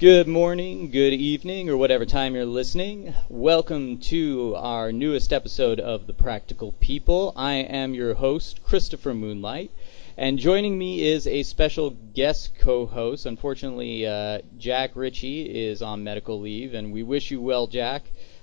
Good morning, good evening, or whatever time you're listening. Welcome to our newest episode of The Practical People. I am your host, Christopher Moonlight, and joining me is a special guest co-host. Unfortunately, Jack Ritchie is on medical leave, and we wish you well, Jack,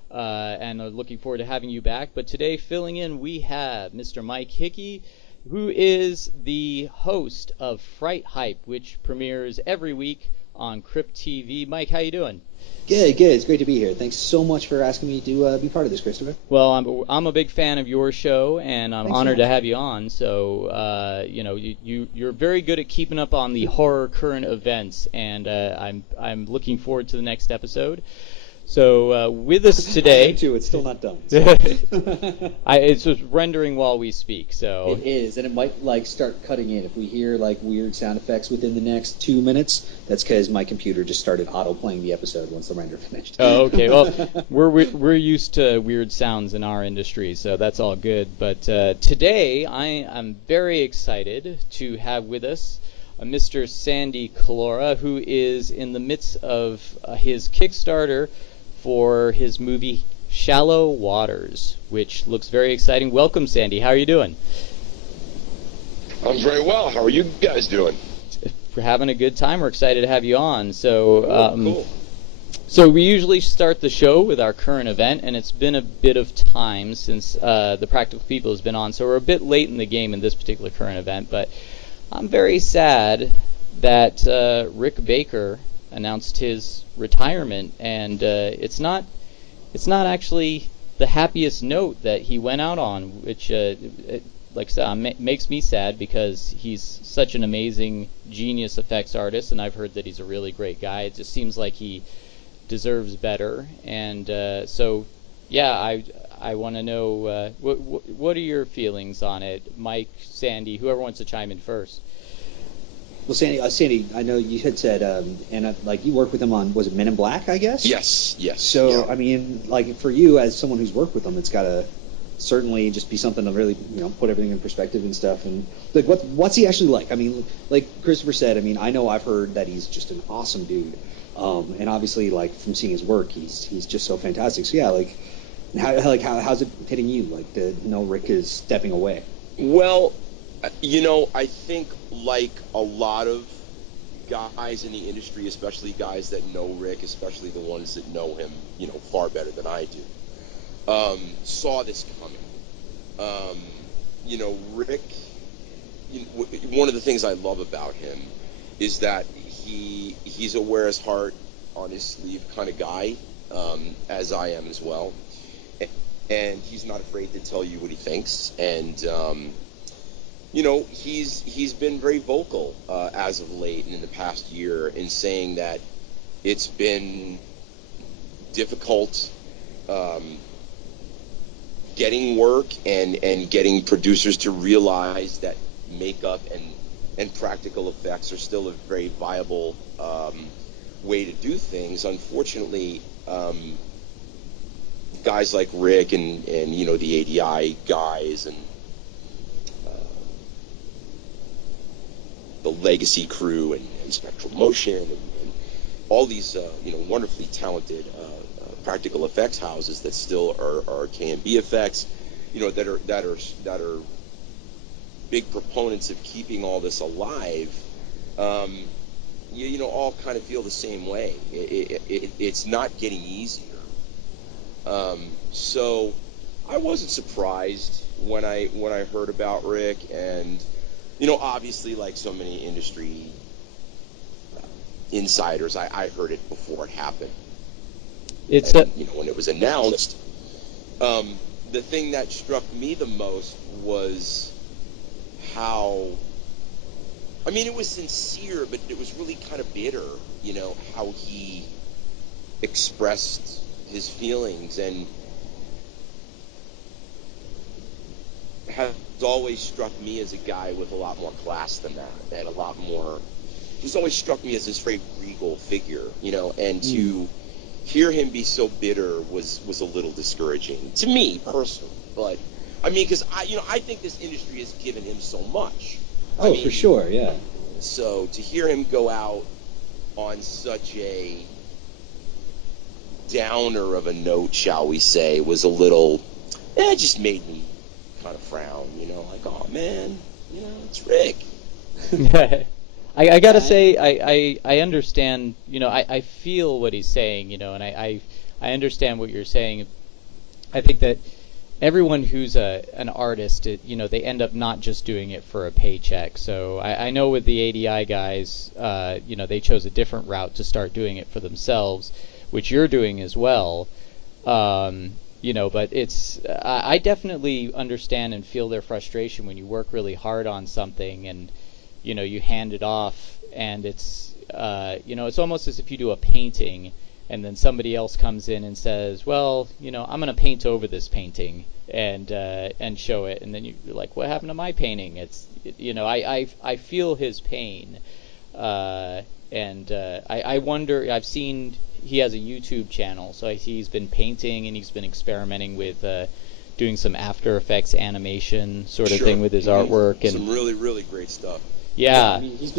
and are looking forward to having you back. But today, filling in, we have Mr. Mike Hickey, who is the host of Fright Hype, which premieres every week on Crypt TV. Mike, how you doing? Good, good. It's great to be here. Thanks so much for asking me to be part of this, Christopher. Well, I'm a big fan of your show, and I'm Thanks so honored to much. have you on. So, you're very good at keeping up on the horror current events, and I'm looking forward to the next episode. So, with us I am today, too. It's still not done. So. it's just rendering while we speak. So It is, and it might start cutting in if we hear weird sound effects within the next 2 minutes. That's because my computer just started auto playing the episode once the render finished. Oh, okay. Well, we're used to weird sounds in our industry, so that's all good. But today, I am very excited to have with us Mr. Sandy Collora, who is in the midst of his Kickstarter for his movie Shallow Waters, which looks very exciting. Welcome, Sandy. How are you doing? I'm very well. How are you guys doing? We're having a good time. We're excited to have you on. So, Cool. So we usually start the show with our current event, and it's been a bit of time since the Practical People has been on, so we're a bit late in the game in this particular current event. But I'm very sad that Rick Baker announced his retirement, and it's not actually the happiest note that he went out on, which, like I said, makes me sad because he's such an amazing genius effects artist, and I've heard that he's a really great guy. It just seems like he deserves better, and so yeah, I want to know what are your feelings on it, Mike, Sandy, whoever wants to chime in first. Well, Sandy, I know you had said, and you worked with him on, was it Men in Black, I guess? Yes, yes. So, yeah. I mean, for you as someone who's worked with him, it's got to certainly just be something to really, put everything in perspective and stuff. And what's he actually like? I mean, like Christopher said, I mean, I know I've heard that he's just an awesome dude. And obviously, from seeing his work, he's just so fantastic. So yeah, how's it hitting you? To know Rick is stepping away. Well, I think like a lot of guys in the industry, especially guys that know Rick, especially the ones that know him, far better than I do, saw this coming. Rick, one of the things I love about him is that he's a wear his heart on his sleeve kind of guy, as I am as well. And he's not afraid to tell you what he thinks. And, he's been very vocal as of late and in the past year in saying that it's been difficult getting work and getting producers to realize that makeup and practical effects are still a very viable way to do things. Unfortunately, guys like Rick and the ADI guys and the Legacy crew and Spectral Motion and all these wonderfully talented practical effects houses that still are KMB effects, that are big proponents of keeping all this alive. All kind of feel the same way. It's not getting easier. So I wasn't surprised when I heard about Rick, and obviously, like so many industry insiders, I heard it before it happened. It's And when it was announced, the thing that struck me the most was how, I mean, it was sincere, but it was really kind of bitter, how he expressed his feelings, and has always struck me as a guy with a lot more class than that, and a lot more, he's always struck me as this very regal figure, and to hear him be so bitter was a little discouraging to me personally. But I mean, because I think this industry has given him so much. Oh, for sure, yeah. So to hear him go out on such a downer of a note, shall we say, was a little, it just made me kind of frown, like, oh man, it's Rick. I gotta say, I understand, I feel what he's saying, and I understand what you're saying. I think that everyone who's an artist, they end up not just doing it for a paycheck. So I know with the ADI guys, they chose a different route to start doing it for themselves, which you're doing as well. But I definitely understand and feel their frustration when you work really hard on something and, you hand it off and it's almost as if you do a painting and then somebody else comes in and says, well, I'm going to paint over this painting and show it, and then you're like, what happened to my painting? I feel his pain, and I wonder. I've seen he has a YouTube channel, so I see he's been painting and he's been experimenting with doing some After Effects animation sort of thing with his artwork and some really, really great stuff. Yeah. I mean, he's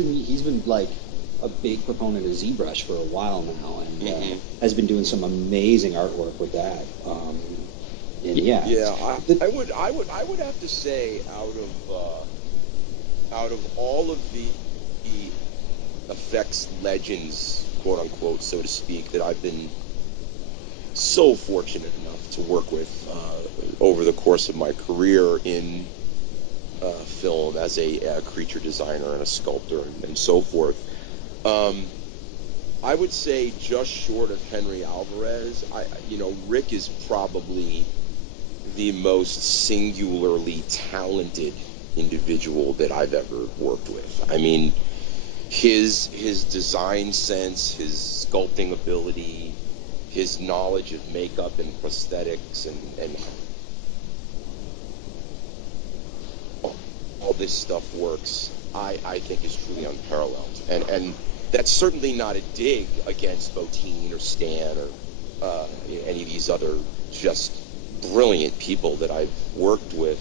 been like a big proponent of ZBrush for a while now, and has been doing some amazing artwork with that. I would have to say out of all of the effects legends, quote unquote, so to speak, that I've been so fortunate enough to work with over the course of my career in film as a creature designer and a sculptor and so forth. I would say just short of Henry Alvarez, Rick is probably the most singularly talented individual that I've ever worked with. I mean, his design sense, his sculpting ability, his knowledge of makeup and prosthetics and all this stuff works, I think is truly unparalleled. And that's certainly not a dig against Botine or Stan or any of these other just brilliant people that I've worked with.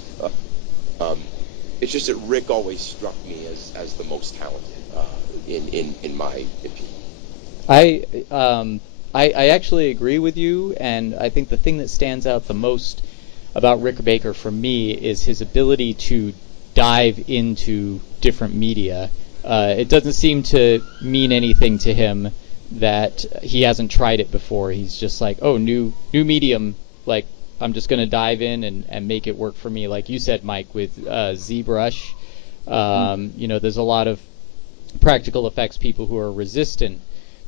It's just that Rick always struck me as the most talented in my opinion. I actually agree with you, and I think the thing that stands out the most about Rick Baker for me is his ability to dive into different media. It doesn't seem to mean anything to him that he hasn't tried it before. He's just like, oh, new medium, like I'm just going to dive in and make it work for me. Like you said, Mike, with ZBrush, there's a lot of practical effects people who are resistant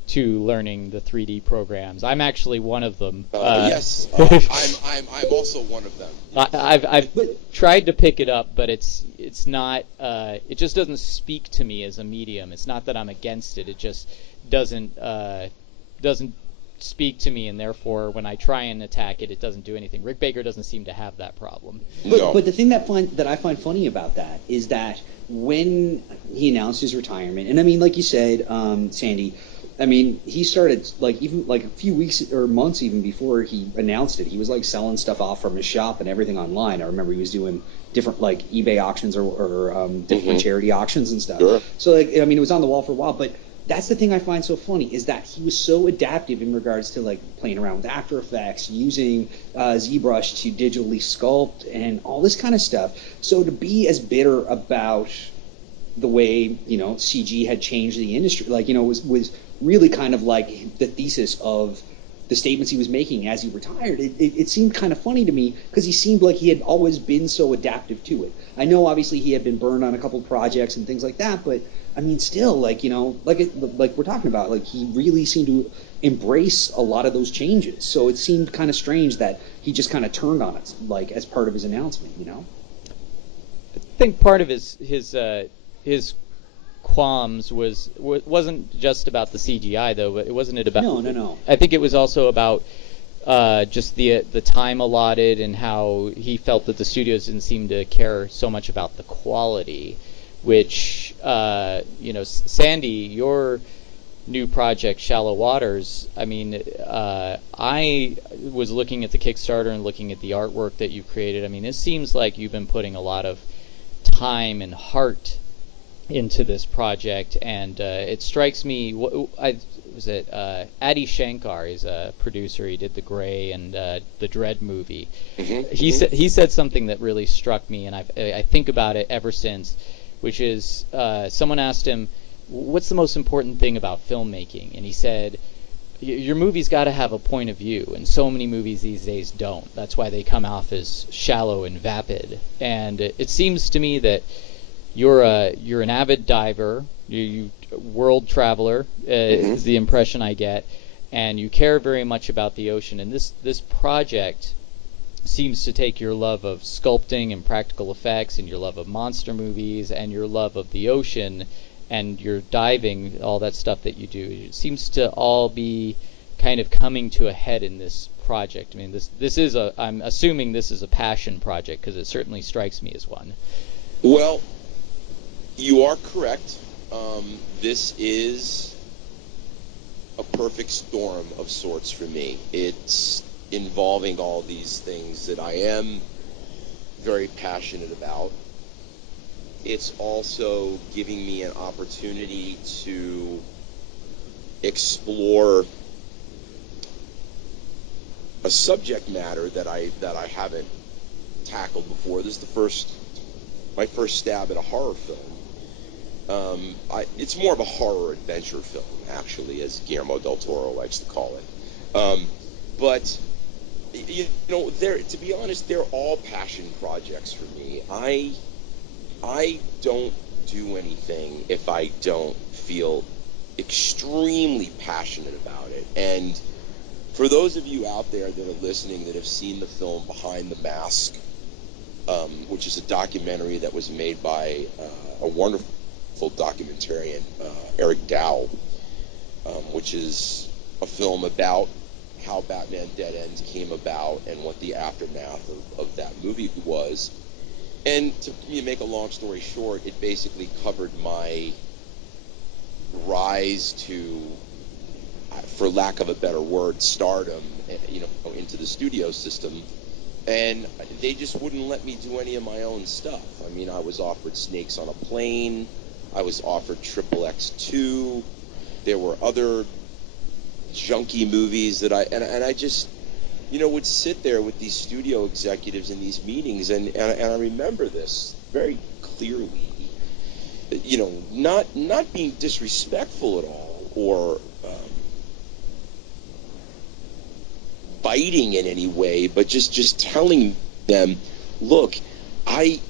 to learning the 3D programs. I'm actually one of them. Yes, I'm also one of them. I've tried to pick it up, but it's not. It just doesn't speak to me as a medium. It's not that I'm against it. It just doesn't speak to me, and therefore, when I try and attack it, it doesn't do anything. Rick Baker doesn't seem to have that problem. But the thing that I find funny about that is that when he announced his retirement, and I mean, like you said, Sandy, I mean, he started even a few weeks or months even before he announced it. He was like selling stuff off from his shop and everything online. I remember he was doing different like eBay auctions or different charity auctions and stuff. Sure. So it was on the wall for a while. But that's the thing I find so funny is that he was so adaptive in regards to like playing around with After Effects, using ZBrush to digitally sculpt and all this kind of stuff. So to be as bitter about the way CG had changed the industry, was really kind of like the thesis of the statements he was making as he retired. It seemed kind of funny to me because he seemed like he had always been so adaptive to it. I know obviously he had been burned on a couple of projects and things like that, but I mean still like we're talking about, like he really seemed to embrace a lot of those changes. So it seemed kind of strange that he just kind of turned on it like as part of his announcement. I think part of his qualms wasn't just about the CGI though. But it wasn't it about. No. I think it was also about just the time allotted and how he felt that the studios didn't seem to care so much about the quality, which Sandy, your new project, Shallow Waters. I mean, I was looking at the Kickstarter and looking at the artwork that you created. I mean, it seems like you've been putting a lot of time and heart into this project, and it strikes me. Adi Shankar is a producer. He did The Gray and the Dread movie. He said something that really struck me, and I think about it ever since, which is someone asked him, "What's the most important thing about filmmaking?" And he said, your movie's got to have a point of view, and so many movies these days don't. That's why they come off as shallow and vapid. And it seems to me that you're an avid diver, you world traveler, is the impression I get, and you care very much about the ocean. And this project seems to take your love of sculpting and practical effects, and your love of monster movies, and your love of the ocean, and your diving, all that stuff that you do. It seems to all be kind of coming to a head in this project. I mean, this is I'm assuming this is a passion project, because it certainly strikes me as one. Well, you are correct. This is a perfect storm of sorts for me. It's involving all these things that I am very passionate about. It's also giving me an opportunity to explore a subject matter that I haven't tackled before. This is my first stab at a horror film. It's more of a horror adventure film, actually, as Guillermo del Toro likes to call it. But to be honest, they're all passion projects for me. I don't do anything if I don't feel extremely passionate about it. And for those of you out there that are listening that have seen the film Behind the Mask, which is a documentary that was made by a wonderful documentarian, Eric Dow, which is a film about how Batman Dead End came about and what the aftermath of that movie was. And to make a long story short, it basically covered my rise to, for lack of a better word, stardom, into the studio system. And they just wouldn't let me do any of my own stuff. I mean, I was offered Snakes on a Plane. I was offered Triple X2. There were other junky movies that I just, would sit there with these studio executives in these meetings, and I remember this very clearly. Not being disrespectful at all, or biting in any way, but just telling them, look, I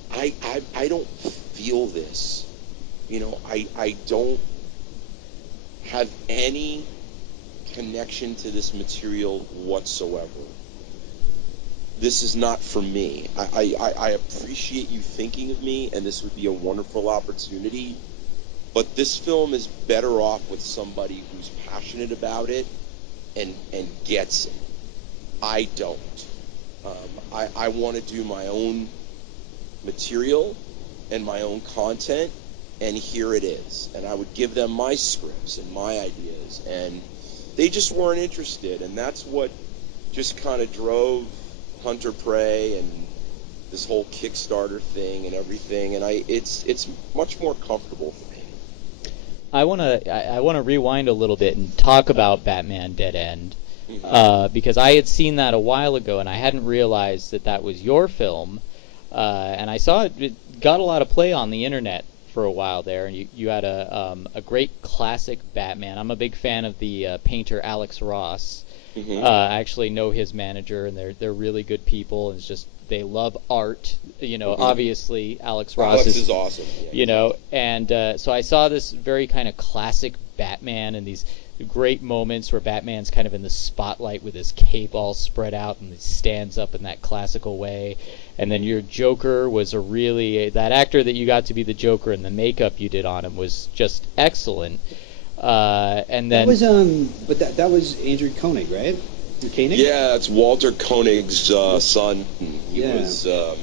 don't feel this. I don't have any connection to this material whatsoever. This is not for me. I appreciate you thinking of me, and this would be a wonderful opportunity, but this film is better off with somebody who's passionate about it and gets it. I don't. I want to do my own material and my own content, and here it is. And I would give them my scripts and my ideas, and they just weren't interested. And that's what just kind of drove Hunter Prey and this whole Kickstarter thing and everything. And it's much more comfortable for me. I wanna rewind a little bit and talk about Batman Dead End. Because I had seen that a while ago, and I hadn't realized that was your film. And I saw it got a lot of play on the internet for a while there, and you had a great classic Batman. I'm a big fan of the painter Alex Ross. I actually know his manager, and they're really good people, and it's just they love art. Obviously Alex Ross is awesome. Yeah, and so I saw this very kind of classic Batman, and these great moments where Batman's kind of in the spotlight with his cape all spread out, and he stands up in that classical way. And then your Joker was that actor that you got to be the Joker, and the makeup you did on him was just excellent. And then that was Andrew Koenig, right? Koenig? Yeah, it's Walter Koenig's son. He was a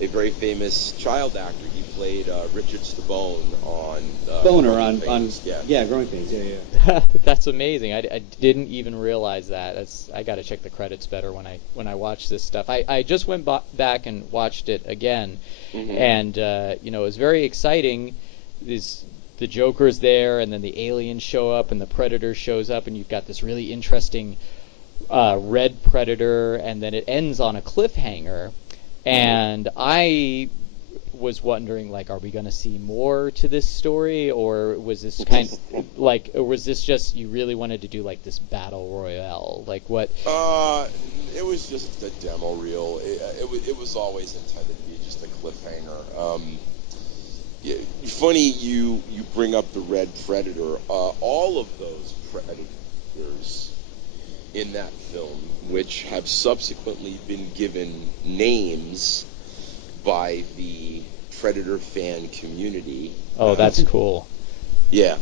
very famous child actor. He played Richard Stabone on Boner on Growing Pains. Yeah. That's amazing. I didn't even realize that. I got to check the credits better when I watch this stuff. I just went back and watched it again, and it was very exciting is the Joker's there, and then the aliens show up, and the Predator shows up, and you've got this really interesting red Predator, and then it ends on a cliffhanger. And I was wondering, like, are we going to see more to this story, or was this or was this just you really wanted to do like this battle royale? Like what? It was just a demo reel. It was always intended to be just a cliffhanger. Yeah, funny you bring up the red Predator. All of those Predators in that film, which have subsequently been given names by the Predator fan community. Oh, that's cool. Yeah,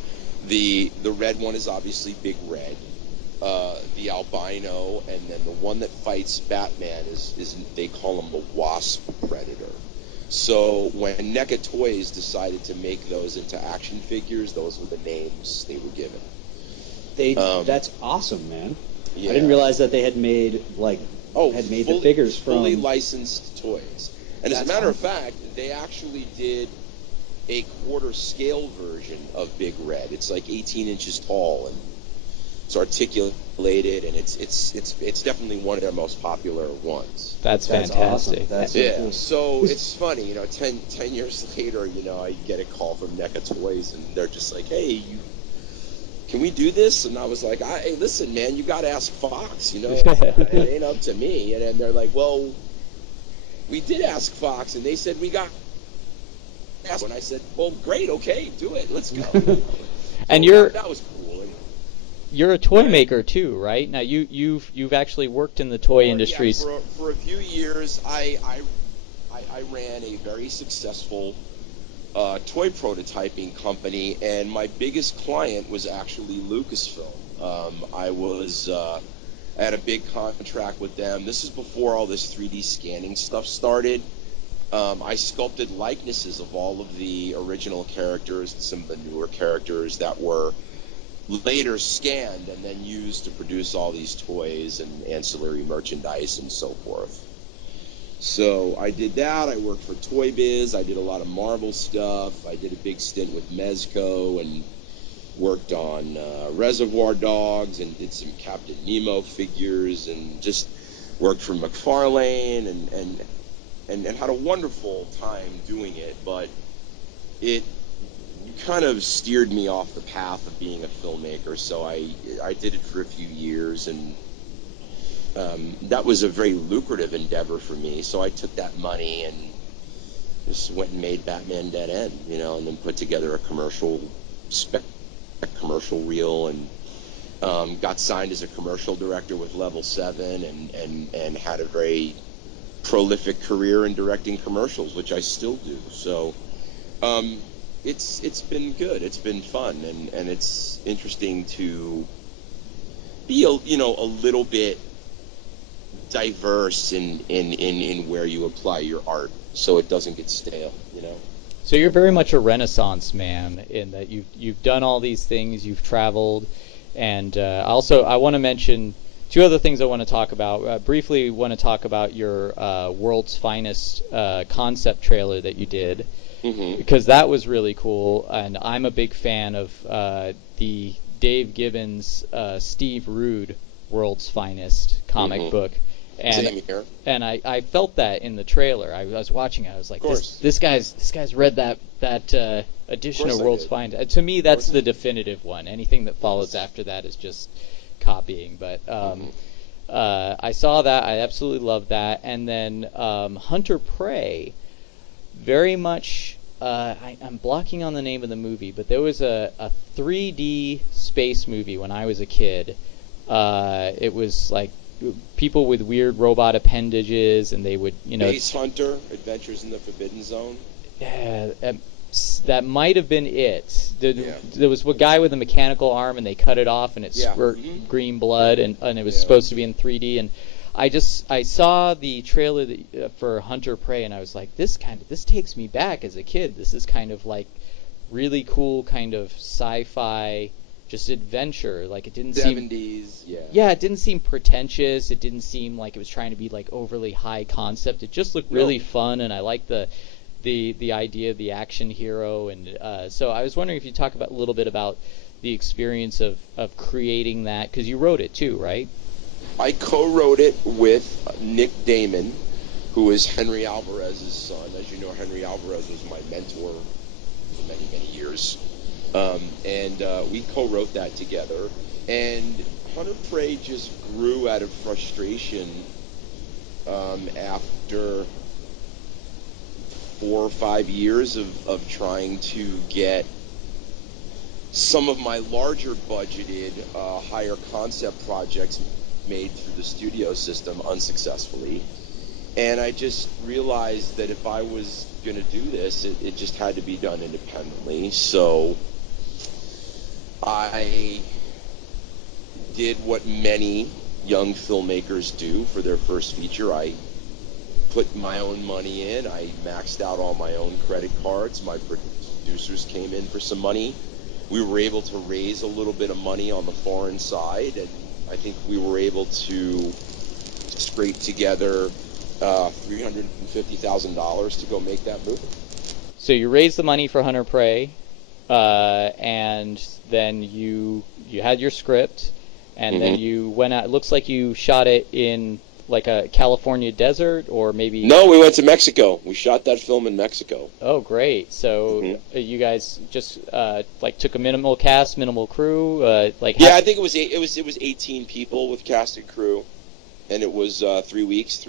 the red one is obviously Big Red. The albino, and then the one that fights Batman is they call him the Wasp Predator. So when NECA Toys decided to make those into action figures, those were the names they were given. That's awesome, man. Yeah. I didn't realize that they had made the figures from fully licensed toys. And as a matter of awesome. fact, they actually did a quarter scale version of Big Red. It's like 18 inches tall, and it's articulated, and it's definitely one of their most popular ones. That's fantastic. Awesome. That's Yeah, so so cool. it's funny, 10 years later, I get a call from NECA Toys, and they're just like, hey, can we do this? And I was like, hey, listen, man, you got to ask Fox, it ain't up to me. And then they're like, well, we did ask Fox, and they said we got asked. And I said, well, great, okay, do it, let's go. And so that was cool. You're a toy maker too, right? Now you've actually worked in the toy industry. Yeah, for a few years, I ran a very successful toy prototyping company, and my biggest client was actually Lucasfilm. I had a big contract with them. This is before all this 3D scanning stuff started. I sculpted likenesses of all of the original characters and some of the newer characters that were later scanned and then used to produce all these toys and ancillary merchandise and so forth. So I did that. I worked for Toy Biz. I did a lot of Marvel stuff. I did a big stint with Mezco and worked on Reservoir Dogs and did some Captain Nemo figures and just worked for McFarlane and had a wonderful time doing it. But it kind of steered me off the path of being a filmmaker. So I did it for a few years, and that was a very lucrative endeavor for me. So I took that money and just went and made Batman Dead End, and then put together a commercial reel, and got signed as a commercial director with Level 7, and had a very prolific career in directing commercials, which I still do. So it's been good. It's been fun, and it's interesting to be a little bit diverse in where you apply your art, so it doesn't get stale. So you're very much a Renaissance man in that you've done all these things, you've traveled, and also I want to mention two other things I want to talk about. Briefly, want to talk about your World's Finest concept trailer that you did, because that was really cool, and I'm a big fan of the Dave Gibbons, Steve Rude World's Finest comic book. And I felt that in the trailer. I was watching it. I was like, this guy's read that edition of World's Finest. To me, that's the definitive one. Anything that follows after that is just copying. But I saw that. I absolutely loved that. And then Hunter Prey, very much. I'm blocking on the name of the movie, but there was a 3D space movie when I was a kid. It was like people with weird robot appendages, and they would, Space Hunter, Adventures in the Forbidden Zone. Yeah, that might have been it. There was a guy with a mechanical arm, and they cut it off, and it spurted green blood, and it was supposed to be in 3D. And I saw the trailer for Hunter Prey, and I was like, this takes me back as a kid. This is kind of like really cool, kind of sci-fi, just adventure. Like it didn't 70s, it didn't seem pretentious. It didn't seem like it was trying to be like overly high concept. It just looked really fun, and I liked the the idea of the action hero, and so I was wondering if you talk about a little bit about the experience of creating that, because you wrote it too, right? I co-wrote it with Nick Damon, who is Henry Alvarez's son. As you know, Henry Alvarez was my mentor for many, many years. And we co-wrote that together. And Hunter Prey just grew out of frustration after 4 or 5 years of trying to get some of my larger budgeted, higher concept projects made through the studio system unsuccessfully. And I just realized that if I was going to do this, it just had to be done independently. So I did what many young filmmakers do for their first feature. I put my own money in. I maxed out all my own credit cards. My producers came in for some money. We were able to raise a little bit of money on the foreign side, and I think we were able to scrape together $350,000 to go make that movie. So you raised the money for Hunter Prey, and then you had your script, and then you went out. It looks like you shot it in like a California desert, or maybe... No, we went to Mexico. We shot that film in Mexico. Oh, great. So you guys just like took a minimal cast, minimal crew, like... Yeah, I think it was 18 people with cast and crew, and it was 3 weeks.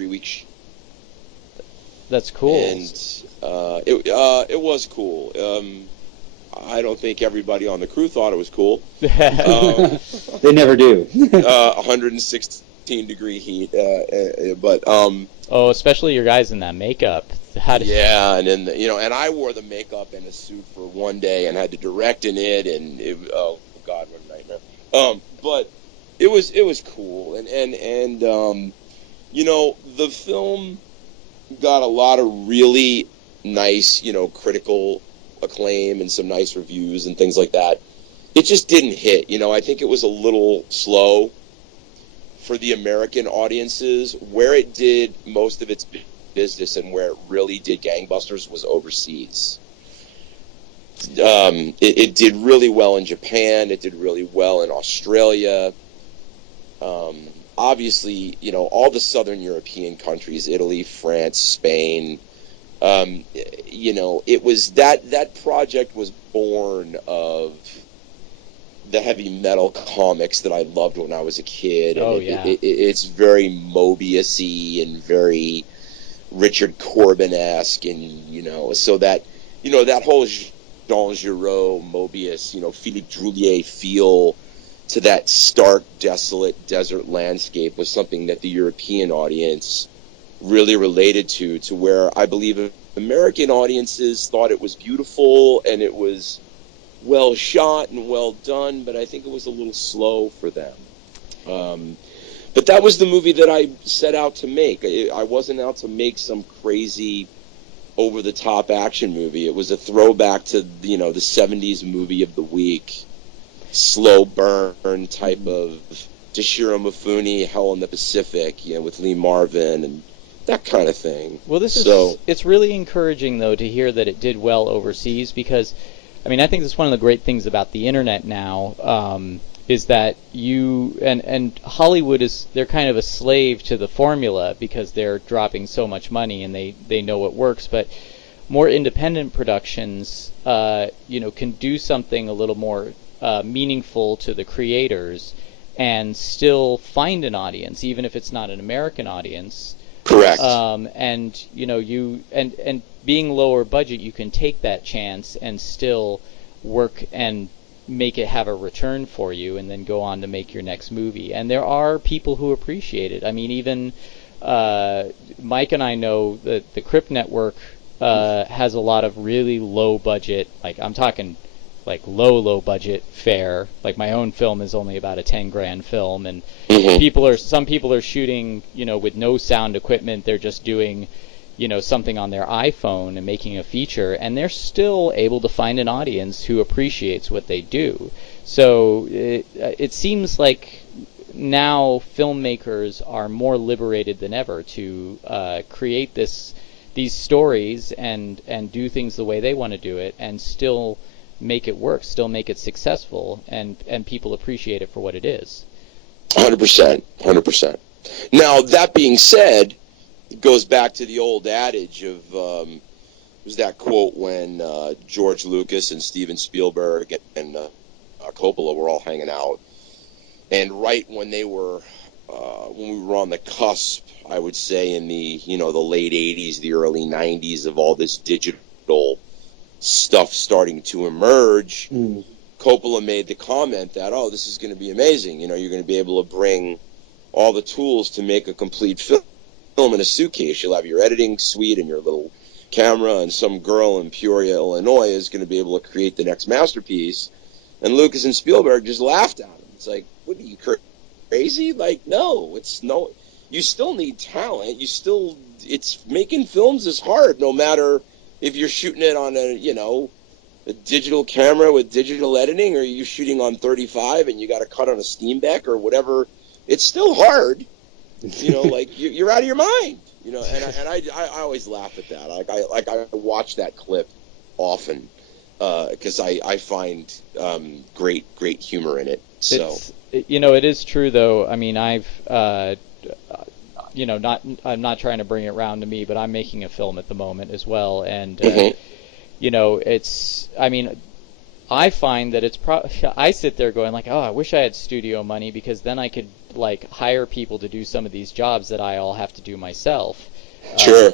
That's cool. And it was cool. I don't think everybody on the crew thought it was cool. They never do. 116-degree heat, but oh, especially your guys in that makeup. Yeah, and then and I wore the makeup and a suit for one day and had to direct in it, and oh God, what a nightmare. But it was cool, and the film got a lot of really nice, critical acclaim and some nice reviews and things like that. It just didn't hit. I think it was a little slow for the American audiences. Where it did most of its business and where it really did gangbusters was overseas. It did really well in Japan. It did really well in Australia. Obviously, all the southern European countries, Italy, France, Spain. It was that project was born of the heavy metal comics that I loved when I was a kid. And it's very Mobius-y and very Richard Corbin-esque, and so that that whole Jean Giraud, Mobius, Philippe Droulier feel to that stark, desolate desert landscape was something that the European audience really related to where I believe American audiences thought it was beautiful and it was well shot and well done, but I think it was a little slow for them. But that was the movie that I set out to make. I wasn't out to make some crazy over-the-top action movie. It was a throwback to, the 70s movie of the week, slow burn type of Toshiro Mifune, Hell in the Pacific, with Lee Marvin and that kind of thing. Well, it's really encouraging, though, to hear that it did well overseas, because, I think that's one of the great things about the internet now, is that and Hollywood they're kind of a slave to the formula because they're dropping so much money and they know what works, but more independent productions, can do something a little more meaningful to the creators and still find an audience, even if it's not an American audience. Correct. And being lower budget, you can take that chance and still work and make it have a return for you, and then go on to make your next movie. And there are people who appreciate it. Even Mike and I know that the Crypt Network has a lot of really low budget, like I'm talking like low budget fare. Like my own film is only about a $10,000 film, and some people are shooting, with no sound equipment. They're just doing, something on their iPhone and making a feature, and they're still able to find an audience who appreciates what they do. So it seems like now filmmakers are more liberated than ever to create this these stories and do things the way they want to do it, and still make it work, still make it successful, and people appreciate it for what it is. 100%, 100%. Now, that being said, it goes back to the old adage of, was that quote when George Lucas and Steven Spielberg and Coppola were all hanging out, and right when they were, when we were on the cusp, I would say in the, the late 80s, the early 90s of all this digital stuff starting to emerge, Coppola made the comment that, oh, this is going to be amazing. You're going to be able to bring all the tools to make a complete film in a suitcase. You'll have your editing suite and your little camera, and some girl in Peoria, Illinois is going to be able to create the next masterpiece. And Lucas and Spielberg just laughed at him. It's like, what are you, crazy? Like, no, you still need talent. It's making films is hard, no matter if you're shooting it on a digital camera with digital editing, or you're shooting on 35 and you got to cut on a Steam Deck or whatever. It's still hard. Like you're out of your mind. And I always laugh at that. I watch that clip often because I find great humor in it. So it is true though. I mean, I'm not trying to bring it around to me, but I'm making a film at the moment as well, and I find that I sit there going like, oh, I wish I had studio money, because then I could like hire people to do some of these jobs that I all have to do myself. Sure.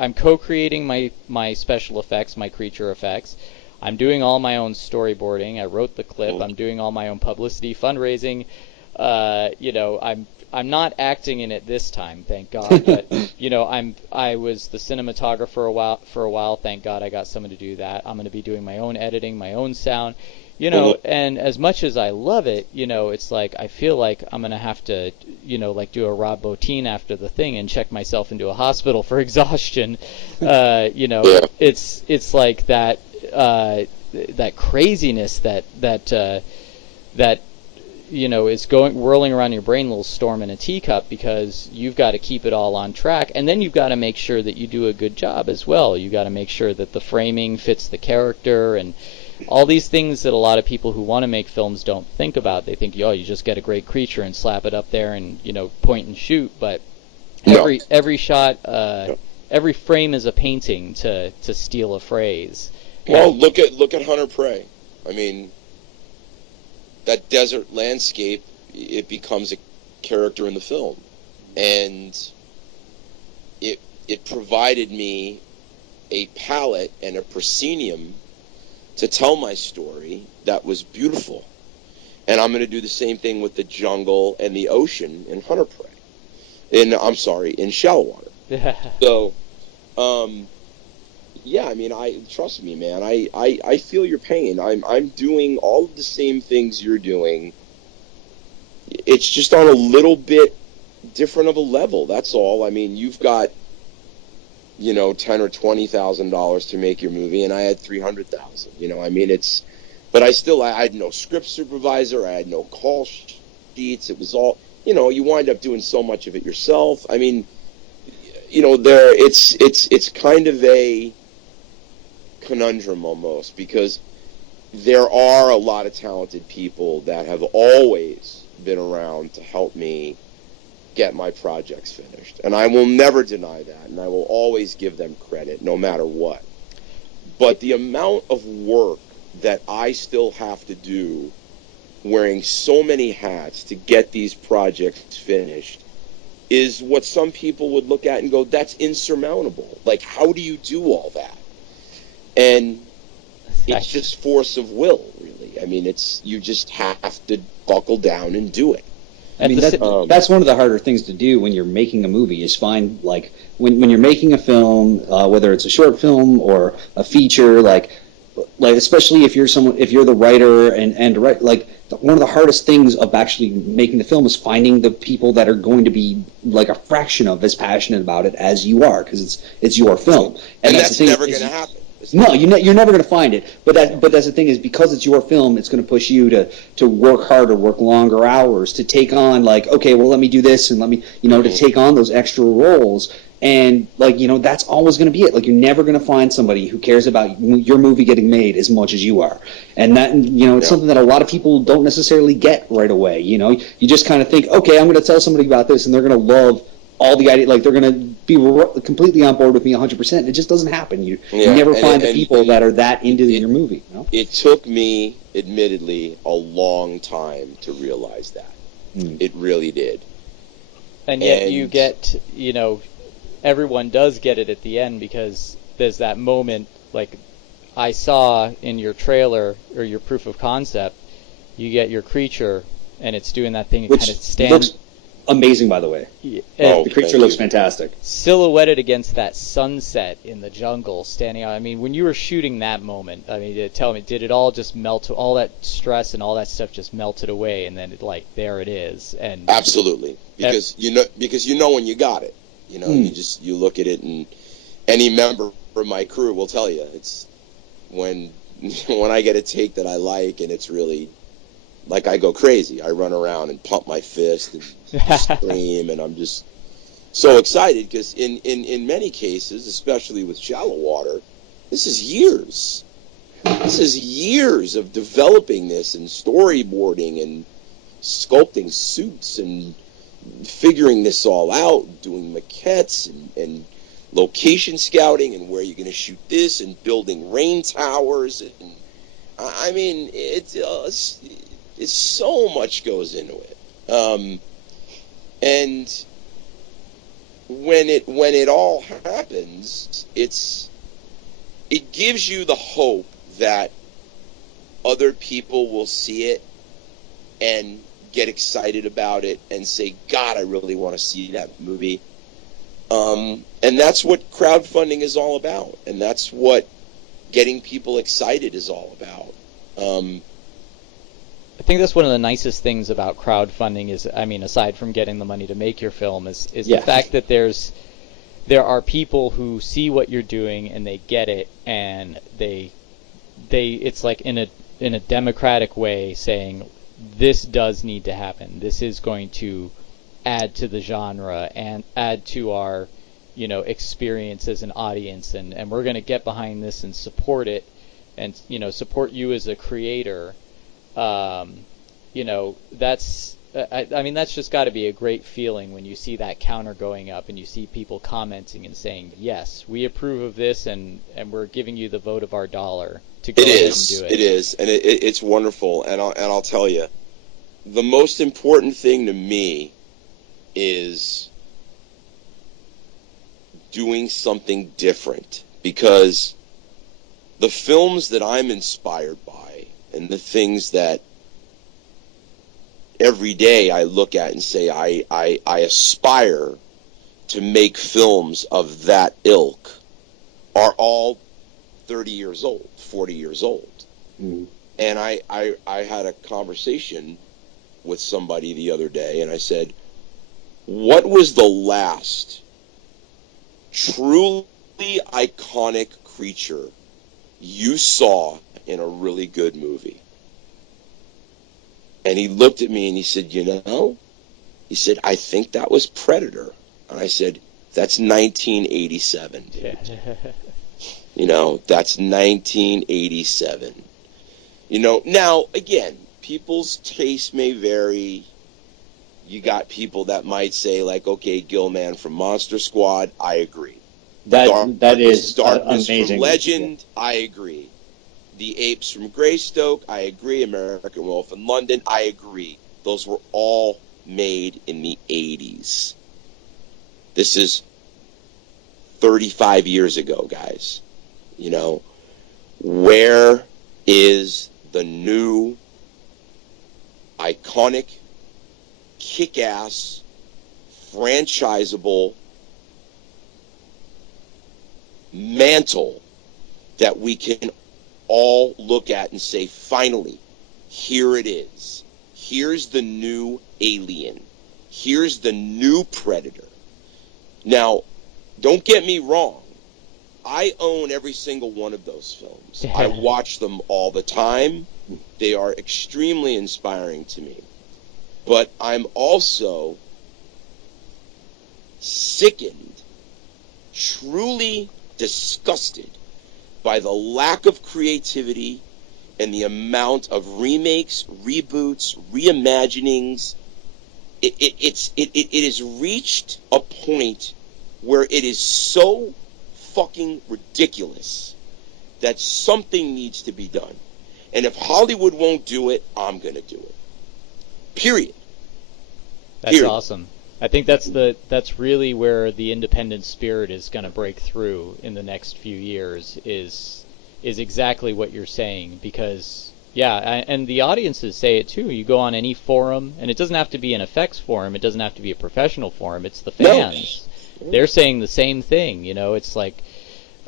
I'm co-creating my special effects, my creature effects. I'm doing all my own storyboarding. I wrote the clip. I'm doing all my own publicity, fundraising. I'm not acting in it this time, thank God. But I was the cinematographer for a while. Thank God I got someone to do that. I'm going to be doing my own editing, my own sound. And as much as I love it, it's like I feel like I'm going to have to, like do a Rob Bottin after the thing and check myself into a hospital for exhaustion. It's like that craziness that is whirling around your brain, a little storm in a teacup, because you've got to keep it all on track, and then you've got to make sure that you do a good job as well. You've got to make sure that the framing fits the character, and all these things that a lot of people who want to make films don't think about. They think, you just get a great creature and slap it up there and point and shoot. But every shot, every frame is a painting, to steal a phrase. Well, look at Hunter Prey. I mean, that desert landscape, it becomes a character in the film, and it provided me a palette and a proscenium to tell my story that was beautiful. And I'm going to do the same thing with the jungle and the ocean in Hunter Prey. In Shallow Water. So, I mean, trust me, man. I feel your pain. I'm doing all of the same things you're doing. It's just on a little bit different of a level. That's all. I mean, you've got $10,000 or $20,000 to make your movie, and I had $300,000. I mean, but I had no script supervisor. I had no call sheets. It was all, you wind up doing so much of it yourself. I mean, it's kind of a conundrum almost, because there are a lot of talented people that have always been around to help me get my projects finished, and I will never deny that, and I will always give them credit no matter what. But the amount of work that I still have to do, wearing so many hats to get these projects finished, is what some people would look at and go, that's insurmountable. Like, how do you do all that? And it's just force of will, really. I mean, you just have to buckle down and do it. I mean, that's one of the harder things to do when you're making a movie, is find, like, when you're making a film, whether it's a short film or a feature, like especially if you're the writer and direct, like, one of the hardest things of actually making the film is finding the people that are going to be like a fraction of as passionate about it as you are, because it's your film, and that's never going to happen. No, you're never going to find it. But that's the thing, is because it's your film, it's going to push you to work harder, work longer hours, to take on, like, okay, well, let me do this, and let me, to take on those extra roles. And like, that's always going to be it. Like, you're never going to find somebody who cares about your movie getting made as much as you are. And that, it's something that a lot of people don't necessarily get right away. You just kind of think, okay, I'm going to tell somebody about this and they're going to love all the idea, like they're going to be completely on board with me 100%. It just doesn't happen. You never find the people that are that into your movie. It took me, admittedly, a long time to realize that. It really did. And yet you get, everyone does get it at the end, because there's that moment, like I saw in your trailer or your proof of concept, you get your creature and it's doing that thing, it kind of stands. Looks amazing, by the way. The creature looks fantastic. Silhouetted against that sunset in the jungle, standing out. I mean, when you were shooting that moment, I mean, tell me, did it all just melt? All that stress and all that stuff just melted away, and then there it is. And absolutely, because when you got it, you look at it, and any member of my crew will tell you, it's when I get a take that I like, and it's really. Like, I go crazy. I run around and pump my fist and scream, and I'm just so excited because in many cases, especially with shallow water, this is years. This is years of developing this and storyboarding and sculpting suits and figuring this all out, doing maquettes and location scouting and where you're going to shoot this and building rain towers. And I mean, it's so much goes into it, and when it all happens, it gives you the hope that other people will see it and get excited about it and say, God, I really want to see that movie. And that's what crowdfunding is all about, and that's what getting people excited is all about. I think that's one of the nicest things about crowdfunding is, I mean, aside from getting the money to make your film, is the fact that there are people who see what you're doing and they get it, and they it's like in a democratic way saying, this does need to happen. This is going to add to the genre and add to our, experience as an audience, and we're going to get behind this and support it, and support you as a creator. That's I mean, that's just got to be a great feeling when you see that counter going up and you see people commenting and saying, yes, we approve of this, and we're giving you the vote of our dollar to go ahead and do it. It is, and it's wonderful. And I'll tell you, the most important thing to me is doing something different, because the films that I'm inspired by and the things that every day I look at and say I aspire to make films of that ilk are all 30 years old, 40 years old. Mm-hmm. And I had a conversation with somebody the other day, and I said, what was the last truly iconic creature you saw in a really good movie? And he looked at me and he said, he said, I think that was Predator. And I said, that's 1987, dude. That's 1987. Now, again, people's taste may vary. You got people that might say, like, okay, Gilman from Monster Squad, I agree. That is Darkness amazing. From Legend, I agree. The Apes from Greystoke, I agree. American Wolf in London, I agree. Those were all made in the 80s. This is 35 years ago, guys. Where is the new, iconic, kick-ass, franchisable mantle that we can all look at and say, finally, here it is. Here's the new Alien. Here's the new Predator. Now, don't get me wrong. I own every single one of those films. I watch them all the time. They are extremely inspiring to me. But I'm also sickened truly disgusted by the lack of creativity and the amount of remakes, reboots, reimaginings. It has reached a point where it is so fucking ridiculous that something needs to be done. And if Hollywood won't do it, I'm going to do it. Period. That's awesome. I think that's really where the independent spirit is going to break through in the next few years is exactly what you're saying, because and the audiences say it too. You go on any forum, and it doesn't have to be an effects forum, it doesn't have to be a professional forum, it's the fans. No. They're saying the same thing, it's like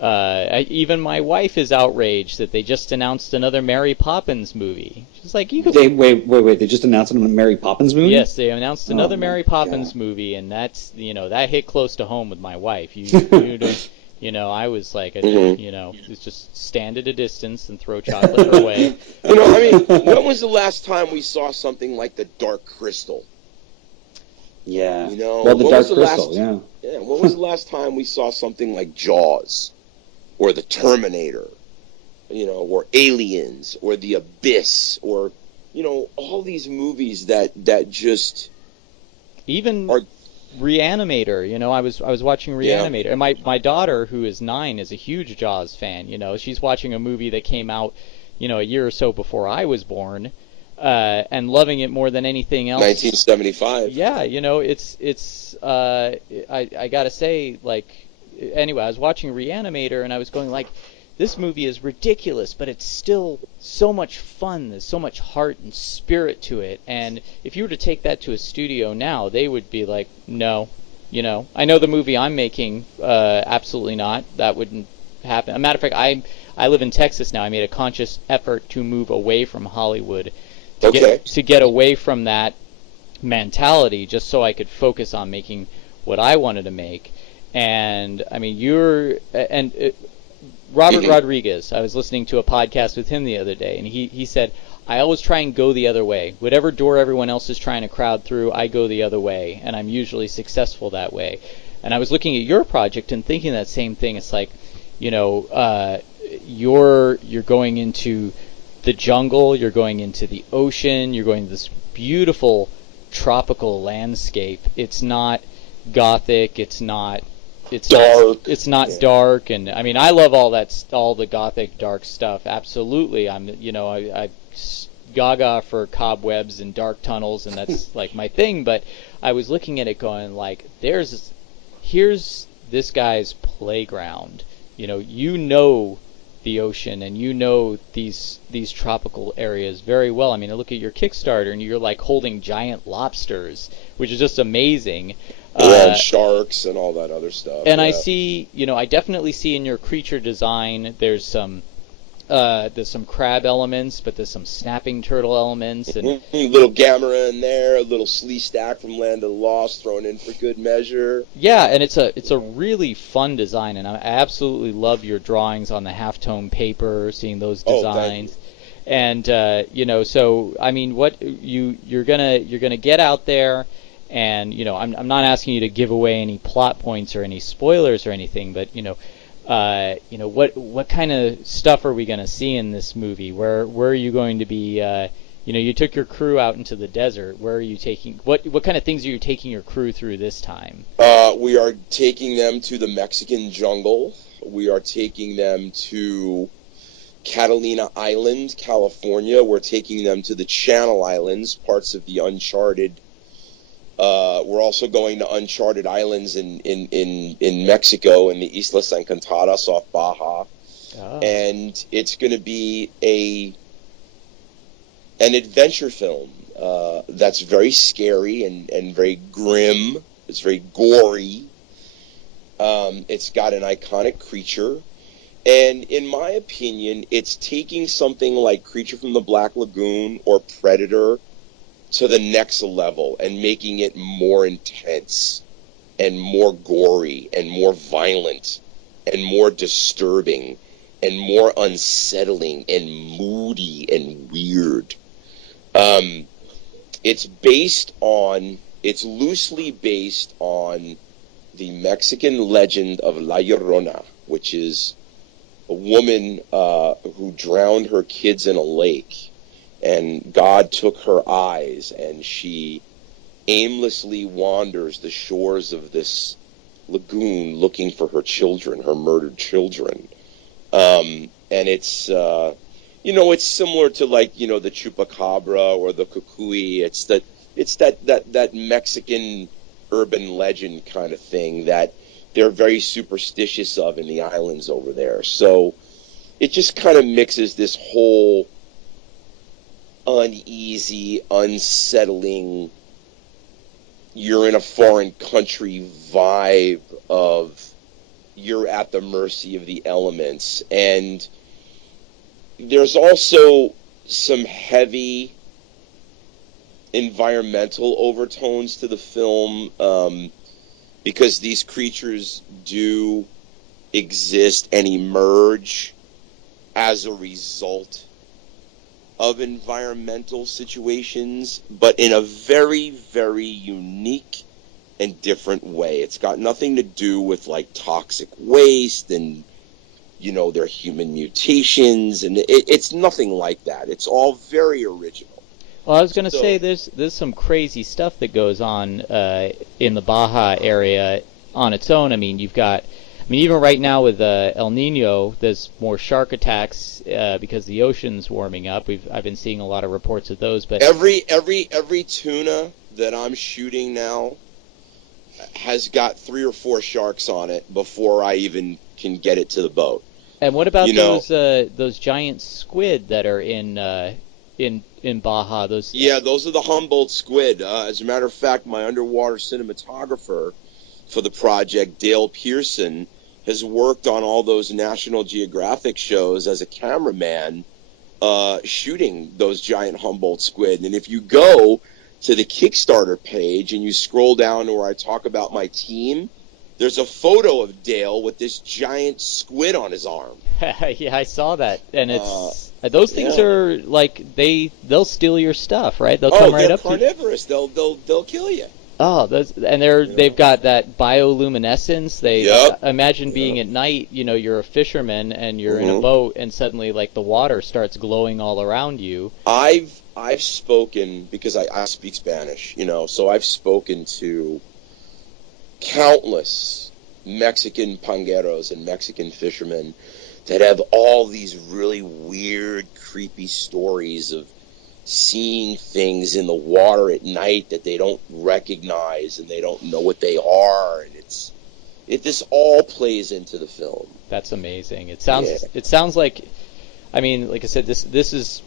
even my wife is outraged that they just announced another Mary Poppins movie. She's like, "You could wait! They just announced another Mary Poppins movie?" Yes, they announced another Mary Poppins movie, and that's that hit close to home with my wife. I was like, it's just stand at a distance and throw chocolate her way. When was the last time we saw something like The Dark Crystal? Yeah. Well, The Dark Crystal. Yeah. When was the last time we saw something like Jaws? Or The Terminator, or Aliens, or The Abyss, or, all these movies that just even are... Reanimator, I was watching Reanimator, and my daughter, who is 9, is a huge Jaws fan. She's watching a movie that came out, a year or so before I was born, and loving it more than anything else. 1975. Yeah, it's I gotta say, like. Anyway, I was watching Reanimator, and I was going like, this movie is ridiculous, but it's still so much fun. There's so much heart and spirit to it. And if you were to take that to a studio now, they would be like, no. I know the movie I'm making, absolutely not. That wouldn't happen. As a matter of fact, I live in Texas now. I made a conscious effort to move away from Hollywood to get away from that mentality, just so I could focus on making what I wanted to make. And Robert Rodriguez, I was listening to a podcast with him the other day, and he said, I always try and go the other way. Whatever door everyone else is trying to crowd through, I go the other way, and I'm usually successful that way. And I was looking at your project and thinking that same thing. It's like, you're going into the jungle, you're going into the ocean, you're going to this beautiful tropical landscape. It's not gothic, it's not dark, and I love all the gothic dark stuff. Absolutely, I gaga for cobwebs and dark tunnels, and that's like my thing. But I was looking at it going like, here's this guy's playground. The ocean, and these tropical areas very well. I look at your Kickstarter, and you're like holding giant lobsters, which is just amazing. And sharks and all that other stuff. And I see, I definitely see in your creature design, there's some crab elements, but there's some snapping turtle elements, and a little Gamera in there, a little Sleestack from Land of the Lost thrown in for good measure. Yeah, and it's a really fun design, and I absolutely love your drawings on the halftone paper, seeing those designs. And so what you're gonna get out there. And I'm not asking you to give away any plot points or any spoilers or anything, but what kind of stuff are we going to see in this movie? Where are you going to be? You took your crew out into the desert. Where are you taking? What kind of things are you taking your crew through this time? We are taking them to the Mexican jungle. We are taking them to Catalina Island, California. We're taking them to the Channel Islands, parts of the uncharted. We're also going to uncharted islands in Mexico, in the Islas Encantadas off Baja. Oh. And it's going to be an adventure film that's very scary and very grim. It's very gory. It's got an iconic creature. And in my opinion, it's taking something like Creature from the Black Lagoon or Predator to the next level and making it more intense and more gory and more violent and more disturbing and more unsettling and moody and weird. It's loosely based on the Mexican legend of La Llorona, which is a woman who drowned her kids in a lake, and God took her eyes, and she aimlessly wanders the shores of this lagoon looking for her children, her murdered children. And it's, it's similar to, like, the chupacabra or the cucuy. It's that Mexican urban legend kind of thing that they're very superstitious of in the islands over there. So it just kind of mixes this whole uneasy, unsettling, you're in a foreign country vibe of you're at the mercy of the elements. And there's also some heavy environmental overtones to the film, because these creatures do exist and emerge as a result of environmental situations, but in a very, very unique and different way. It's got nothing to do with, like, toxic waste and, their human mutations, and it's nothing like that. It's all very original. Well, I was going to say there's some crazy stuff that goes on in the Baja area on its own. I mean, even right now with El Nino, there's more shark attacks because the ocean's warming up. I've been seeing a lot of reports of those. But every tuna that I'm shooting now has got 3 or 4 sharks on it before I even can get it to the boat. And what about those giant squid that are in Baja? Those are the Humboldt squid. As a matter of fact, my underwater cinematographer for the project, Dale Pearson, has worked on all those National Geographic shows as a cameraman, shooting those giant Humboldt squid. And if you go to the Kickstarter page and you scroll down to where I talk about my team, there's a photo of Dale with this giant squid on his arm. Yeah, I saw that, and it's those things are like they'll steal your stuff, right? They'll come right up. They're carnivorous. They'll kill you. Oh, they've got that bioluminescence. Imagine being at night. You're a fisherman and you're in a boat, and suddenly, like, the water starts glowing all around you. I've spoken, because I speak Spanish, so I've spoken to countless Mexican pangueros and Mexican fishermen that have all these really weird, creepy stories of seeing things in the water at night that they don't recognize and they don't know what they are, and this all plays into the film. That's amazing. It sounds like, I mean, like I said, this is,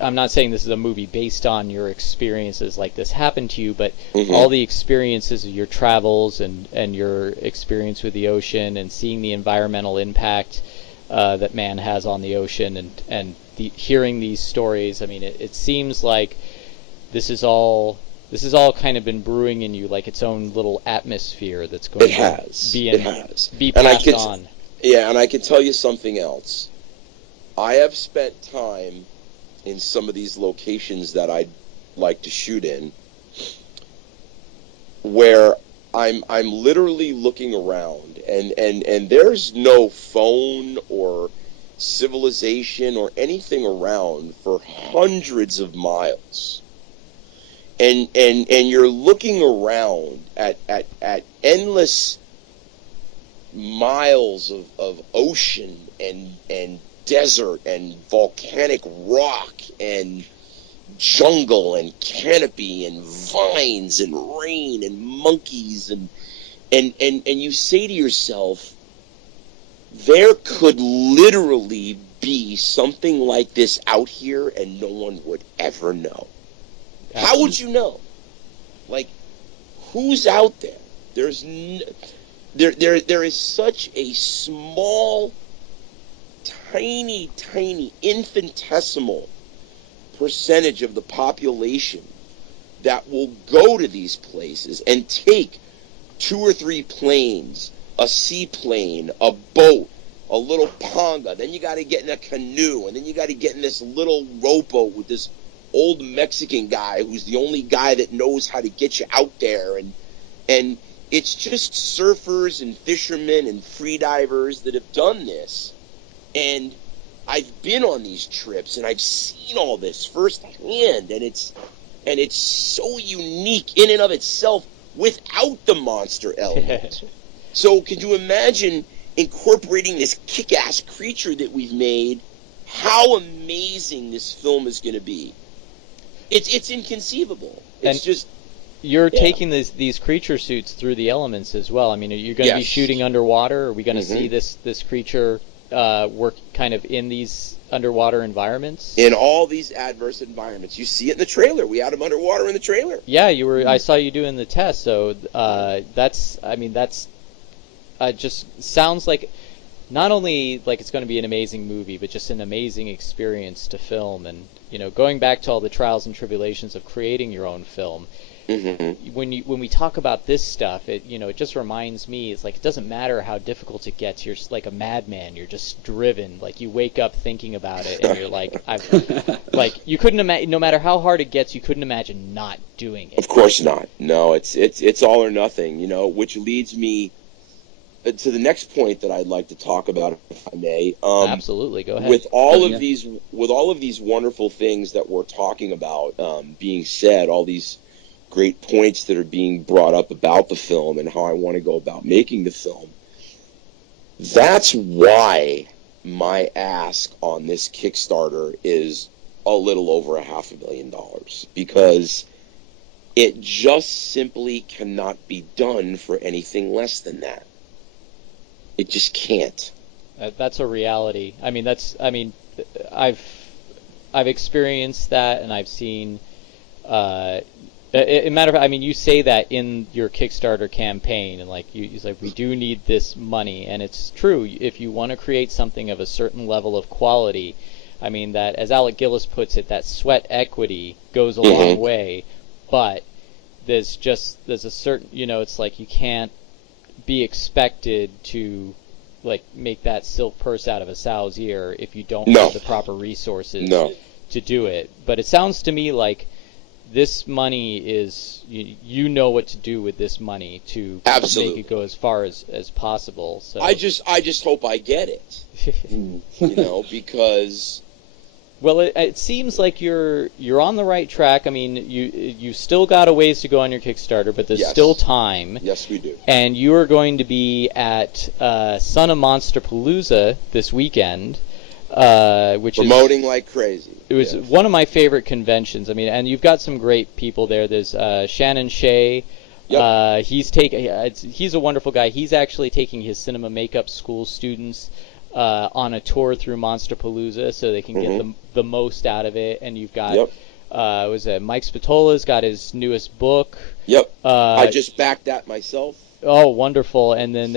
I'm not saying this is a movie based on your experiences like this happened to you, but all the experiences of your travels and your experience with the ocean and seeing the environmental impact that man has on the ocean, and hearing these stories. I mean, it seems like this is all kind of been brewing in you, like its own little atmosphere that's going to be passed on. Yeah, and I can tell you something else. I have spent time in some of these locations that I'd like to shoot in, where I'm literally looking around, and there's no phone or civilization or anything around for hundreds of miles, and you're looking around at endless miles of ocean and desert and volcanic rock and jungle and canopy and vines and rain and monkeys, and you say to yourself, there could literally be something like this out here and no one would ever know. Absolutely. How would you know? Like, who's out there? There is such a small, tiny infinitesimal percentage of the population that will go to these places and take 2 or 3 planes, a seaplane, a boat, a little panga, then you got to get in a canoe, and then you got to get in this little rowboat with this old Mexican guy who's the only guy that knows how to get you out there, and It's just surfers and fishermen and freedivers that have done this. And I've been on these trips and I've seen all this firsthand, and it's so unique in and of itself without the monster element. So can you imagine incorporating this kick-ass creature that we've made? How amazing this film is going to be. It's inconceivable. It's just... You're taking these creature suits through the elements as well. I mean, are you going to be shooting underwater? Are we going to see this creature work kind of in these underwater environments? In all these adverse environments. You see it in the trailer. We had him underwater in the trailer. Yeah, you were. I saw you doing the test. So that's just sounds like not only like it's going to be an amazing movie, but just an amazing experience to film. And going back to all the trials and tribulations of creating your own film. Mm-hmm. When we talk about this stuff, it just reminds me, it's like it doesn't matter how difficult it gets. You're just like a madman. You're just driven. Like you wake up thinking about it, and you're like, you couldn't imagine. No matter how hard it gets, you couldn't imagine not doing it. Of course not. No, it's all or nothing. Which leads me to the next point that I'd like to talk about, if I may. Absolutely, go ahead. With all of these wonderful things that we're talking about being said, all these great points that are being brought up about the film and how I want to go about making the film. That's why my ask on this Kickstarter is a little over $500,000, because it just simply cannot be done for anything less than that. It just can't. That's a reality. I've experienced that, and I've seen. Matter of fact, you say that in your Kickstarter campaign, and it's like we do need this money, and it's true. If you want to create something of a certain level of quality, that, as Alec Gillis puts it, that sweat equity goes a long way. But there's a certain, it's like you can't be expected to make that silk purse out of a sow's ear if you don't have the proper resources to do it. But it sounds to me like this money is, you know what to do with this money to make it go as far as possible. So I just hope I get it, because. Well, it seems like you're on the right track. You still got a ways to go on your Kickstarter, but there's still time. Yes, we do. And you are going to be at Son of Monsterpalooza this weekend. Which promoting like crazy. It was one of my favorite conventions. And you've got some great people there. There's Shannon Shea. Yep. He's a wonderful guy. He's actually taking his cinema makeup school students on a tour through Monsterpalooza so they can get the most out of it. And you've got Mike Spatola's got his newest book. Yep. I just backed that myself. Oh, wonderful. And then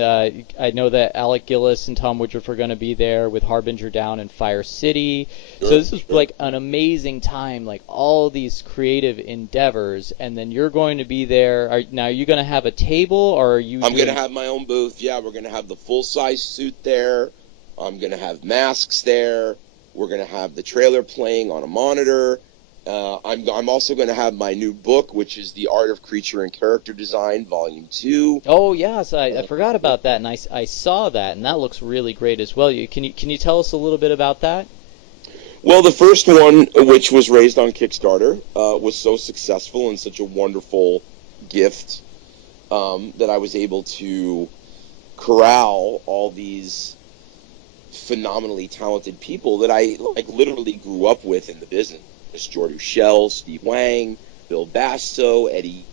I know that Alec Gillis and Tom Woodruff are going to be there with Harbinger Down and Fire City. Sure, so this is like an amazing time, like all these creative endeavors. And then you're going to be there. Are you going to have a table, or are you? I'm going to have my own booth. Yeah, we're going to have the full-size suit there. I'm going to have masks there. We're going to have the trailer playing on a monitor. I'm also going to have my new book, which is The Art of Creature and Character Design, Volume 2. Oh, yes, I forgot about that, and I saw that, and that looks really great as well. Can you tell us a little bit about that? Well, the first one, which was raised on Kickstarter, was so successful and such a wonderful gift that I was able to corral all these phenomenally talented people that I literally grew up with in the business. Jordan Shell, Steve Wang, Bill Basso, Eddie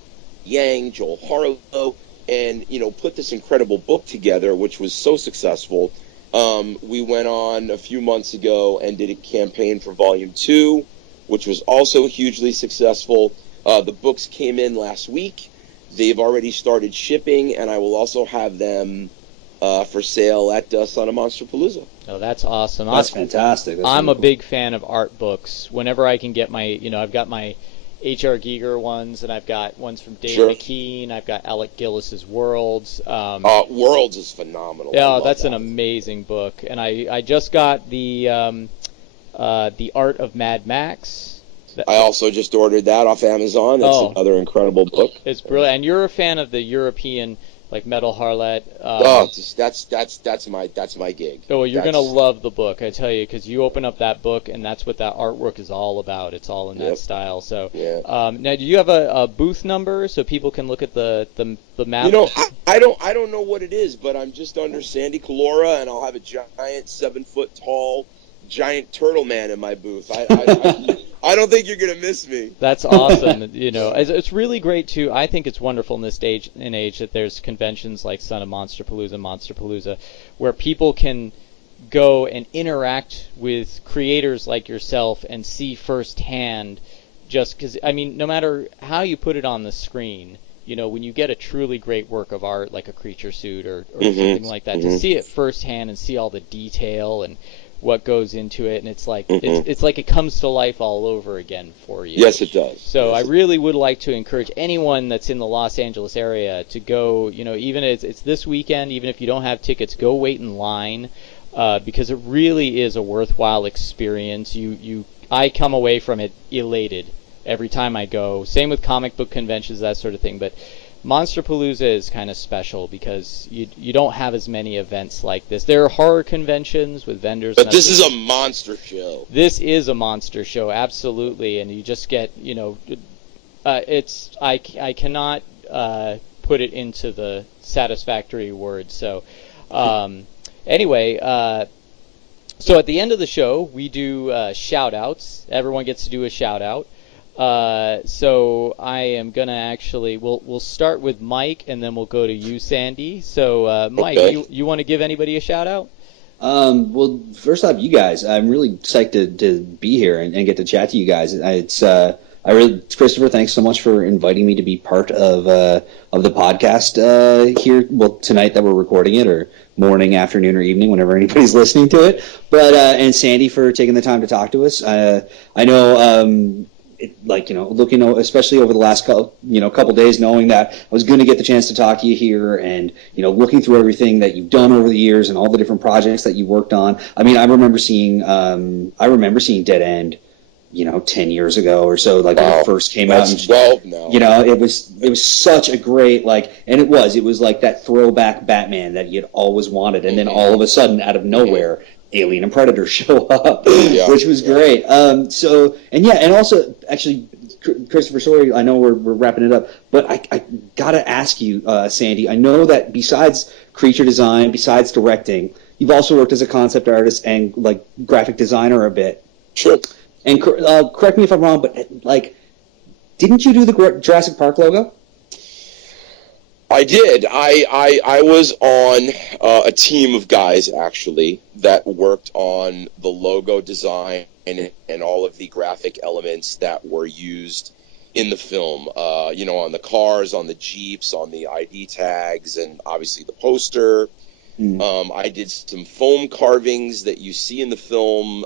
Yang, Joel Harlow, and put this incredible book together, which was so successful. We went on a few months ago and did a campaign for Volume 2, which was also hugely successful. The books came in last week. They've already started shipping, and I will also have them for sale at Son of Monsterpalooza. Oh, that's awesome. That's fantastic. I'm a big fan of art books. Whenever I can get my, I've got my H.R. Giger ones, and I've got ones from Dave McKean. I've got Alec Gillis's Worlds. Worlds is phenomenal. Yeah, that's an amazing book. And I just got the Art of Mad Max. I also just ordered that off Amazon. It's another incredible book. It's brilliant. And you're a fan of the European, like Metal Harlot. That's my gig. Oh, well, you're gonna love the book, I tell you, because you open up that book and that's what that artwork is all about. It's all in that style. So, now, do you have a booth number so people can look at the map? You know, I don't know what it is, but I'm just under Sandy Collora, and I'll have a giant 7-foot tall giant turtle man in my booth. I don't think you're gonna miss me. That's awesome. You know, it's really great too. I think it's wonderful in this age that there's conventions like Son of Monsterpalooza, where people can go and interact with creators like yourself and see firsthand. Just because, I mean, no matter how you put it on the screen, you know, when you get a truly great work of art like a creature suit or something like that, to see it firsthand and see all the detail and what goes into it, and it's like it's like it comes to life all over again for you. Yes, it does. So I really would like to encourage anyone that's in the Los Angeles area to go. You know, even if it's this weekend, even if you don't have tickets, go wait in line because it really is a worthwhile experience. I come away from it elated every time I go. Same with comic book conventions, that sort of thing, but Monsterpalooza is kind of special because you don't have as many events like this. There are horror conventions with vendors. But this is a monster show. This is a monster show, absolutely, and you just get, you know, I cannot put it into the satisfactory words. So, anyway, so at the end of the show, we do shout-outs. Everyone gets to do a shout-out. So I am gonna actually we'll start with Mike and then we'll go to you, Sandy. So Mike, you want to give anybody a shout out? Well, first off, you guys, I'm really psyched to be here and get to chat to you guys. Christopher, thanks so much for inviting me to be part of the podcast here. Well, tonight that we're recording it, or morning, afternoon, or evening, whenever anybody's listening to it. But and Sandy for taking the time to talk to us. I know. Looking, especially over the last couple days, knowing that I was going to get the chance to talk to you here, and looking through everything that you've done over the years and all the different projects that you worked on. I mean, I remember seeing Dead End, 10 years ago or so, like when it first came out. That's 12 now. It was such a great and it was like that throwback Batman that you'd always wanted, and then all of a sudden, out of nowhere. Alien and Predator show up, which was great. And also, actually, Christopher, sorry, I know we're wrapping it up, but I gotta ask you, Sandy, I know that besides creature design, besides directing, you've also worked as a concept artist and graphic designer a bit. Sure. And correct me if I'm wrong, but didn't you do the Jurassic Park logo? I did. I was on a team of guys, actually, that worked on the logo design and all of the graphic elements that were used in the film. On the cars, on the Jeeps, on the ID tags, and obviously the poster. I did some foam carvings that you see in the film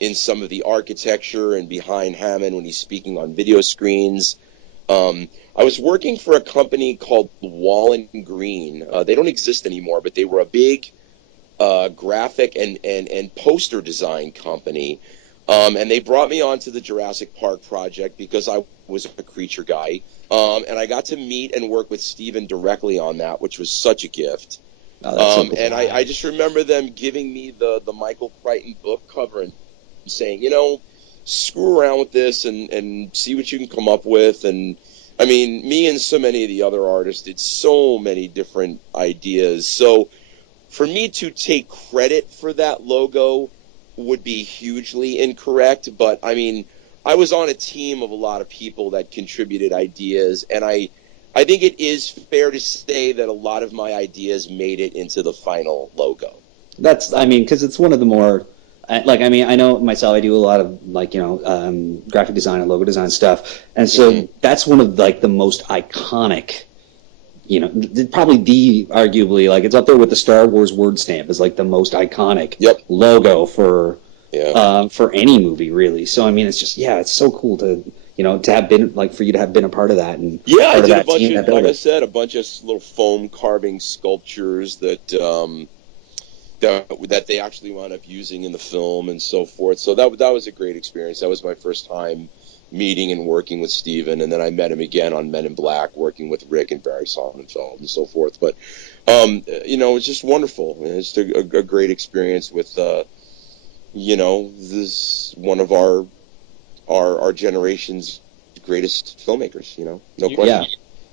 in some of the architecture and behind Hammond when he's speaking on video screens. I was working for a company called Wallen Green. They don't exist anymore, but they were a big graphic and poster design company. And they brought me onto the Jurassic Park project because I was a creature guy. And I got to meet and work with Steven directly on that, which was such a gift. So cool. And I just remember them giving me the Michael Crichton book cover and saying, screw around with this and see what you can come up with. And I mean, me and so many of the other artists did so many different ideas. So for me to take credit for that logo would be hugely incorrect. But I mean, I was on a team of a lot of people that contributed ideas, and I think it is fair to say that a lot of my ideas made it into the final logo. Because it's one of the more I know myself, I do a lot of graphic design and logo design stuff, and so that's one of the most iconic, probably arguably it's up there with the Star Wars word stamp as the most iconic logo for any movie, really. So I mean, it's just it's so cool to to have been for you to have been a part of that. And I did a bunch of, like I said, a bunch of little foam carving sculptures that that they actually wound up using in the film and so forth. So that was a great experience. That was my first time meeting and working with Steven, and then I met him again on Men in Black, working with Rick and Barry Sonnenfeld and so forth. But it's just wonderful. It's a great experience with this one of our generation's greatest filmmakers. No question. Yeah.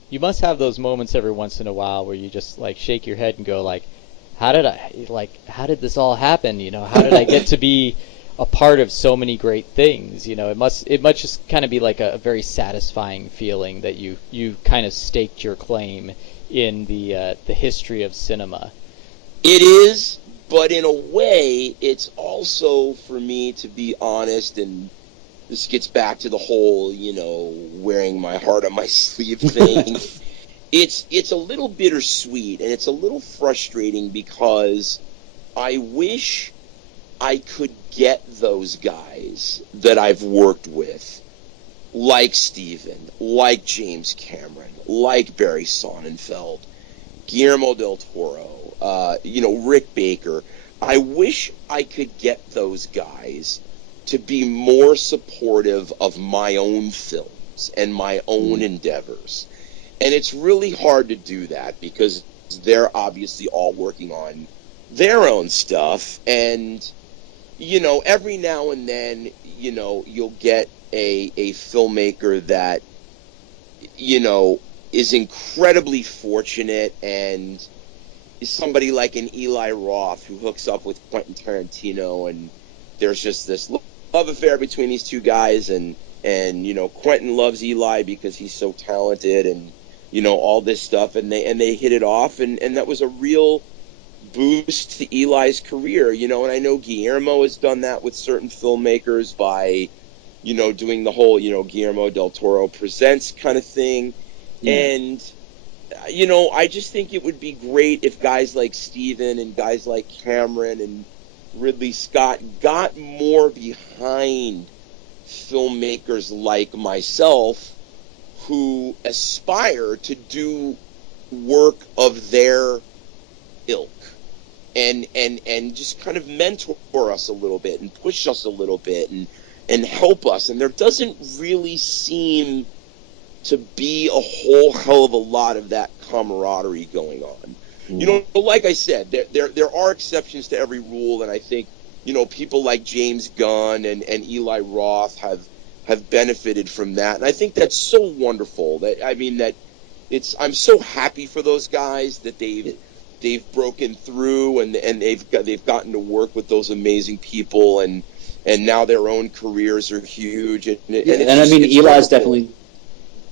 You must have those moments every once in a while where you just like shake your head and go like, how did this all happen? How did I get to be a part of so many great things? It must just kind of be like a very satisfying feeling that you kind of staked your claim in the history of cinema. It is, but in a way, it's also, for me, to be honest, and this gets back to the whole, wearing my heart on my sleeve thing. It's a little bittersweet, and it's a little frustrating because I wish I could get those guys that I've worked with, like Steven, like James Cameron, like Barry Sonnenfeld, Guillermo del Toro, Rick Baker. I wish I could get those guys to be more supportive of my own films and my own endeavors. And it's really hard to do that because they're obviously all working on their own stuff. And, every now and then, you'll get a filmmaker that, is incredibly fortunate and is somebody like an Eli Roth who hooks up with Quentin Tarantino, and there's just this love affair between these two guys, and Quentin loves Eli because he's so talented, and all this stuff, and they hit it off, and that was a real boost to Eli's career, and I know Guillermo has done that with certain filmmakers by doing the whole Guillermo del Toro presents kind of thing. And I just think it would be great if guys like Steven and guys like Cameron and Ridley Scott got more behind filmmakers like myself who aspire to do work of their ilk and just kind of mentor us a little bit and push us a little bit and help us. And there doesn't really seem to be a whole hell of a lot of that camaraderie going on. Like I said, there are exceptions to every rule, and I think people like James Gunn and Eli Roth have benefited from that, and I think that's so wonderful. I'm so happy for those guys that they've broken through and they've gotten to work with those amazing people, and now their own careers are huge. Eli's definitely.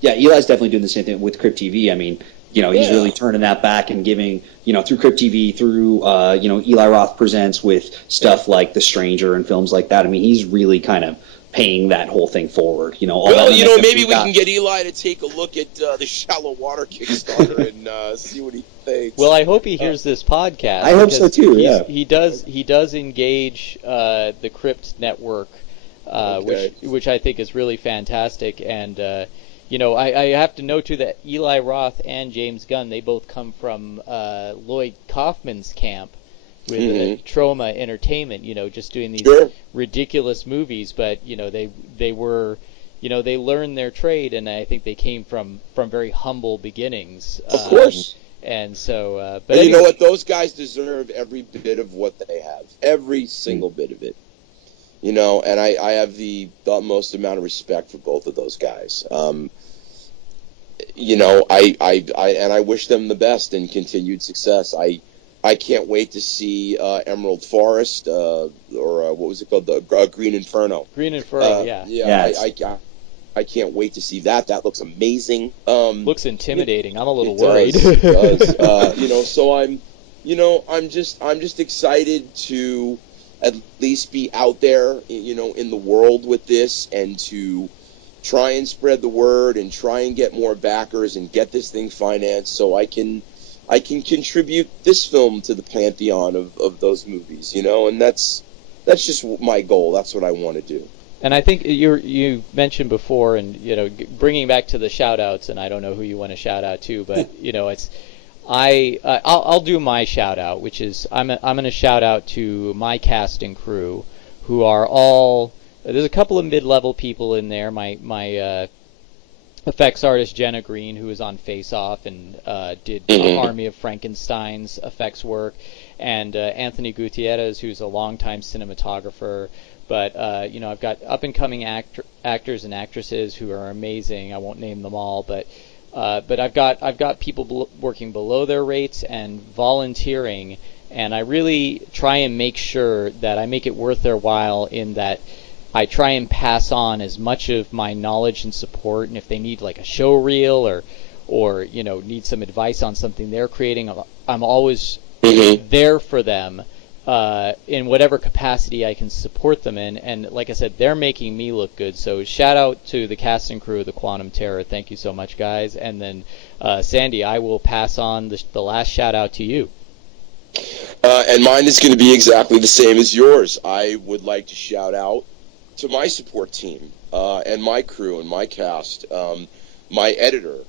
Yeah, Eli's definitely doing the same thing with Crypt TV. I mean, he's really turning that back and giving, through Crypt TV, through, Eli Roth Presents with stuff like The Stranger and films like that. I mean, he's really kind of paying that whole thing forward. Maybe we can get Eli to take a look at the Shallow Water Kickstarter and see what he thinks. Well, I hope he hears this podcast. I hope so too. Yeah, he does engage the Crypt Network, which I think is really fantastic. And I have to note too that Eli Roth and James Gunn, they both come from Lloyd Kaufman's camp with Trauma Entertainment, just doing these ridiculous movies, but they were, they learned their trade, and I think they came from very humble beginnings. Of course. And so, but anyway, you know what? Those guys deserve every bit of what they have, every single bit of it. And I have the utmost amount of respect for both of those guys. I wish them the best and continued success. I can't wait to see Emerald Forest, or what was it called? The Green Inferno. Green Inferno, yeah. I can't wait to see that. That looks amazing. Looks intimidating. I'm a little worried. It does. So I'm just excited to at least be out there, in the world with this, and to try and spread the word and try and get more backers and get this thing financed so I can contribute this film to the pantheon of those movies, and that's just my goal. That's what I want to do. And I think you mentioned before, and bringing back to the shout outs, and I don't know who you want to shout out to, but I'll do my shout out, which is I'm going to shout out to my cast and crew, who are all, there's a couple of mid-level people in there. My effects artist Jenna Green, who is on Face Off and did Army of Frankenstein's effects work, and Anthony Gutierrez, who's a longtime cinematographer. But I've got up and coming actors and actresses who are amazing. I won't name them all, but I've got people working below their rates and volunteering, and I really try and make sure that I make it worth their while, in that I try and pass on as much of my knowledge and support, and if they need like a show reel or need some advice on something they're creating, I'm always there for them in whatever capacity I can support them in. And like I said, they're making me look good. So shout out to the cast and crew of the Quantum Terror. Thank you so much, guys. And then Sandy, I will pass on the last shout out to you. And mine is going to be exactly the same as yours. I would like to shout out to my support team and my crew and my cast, my editor,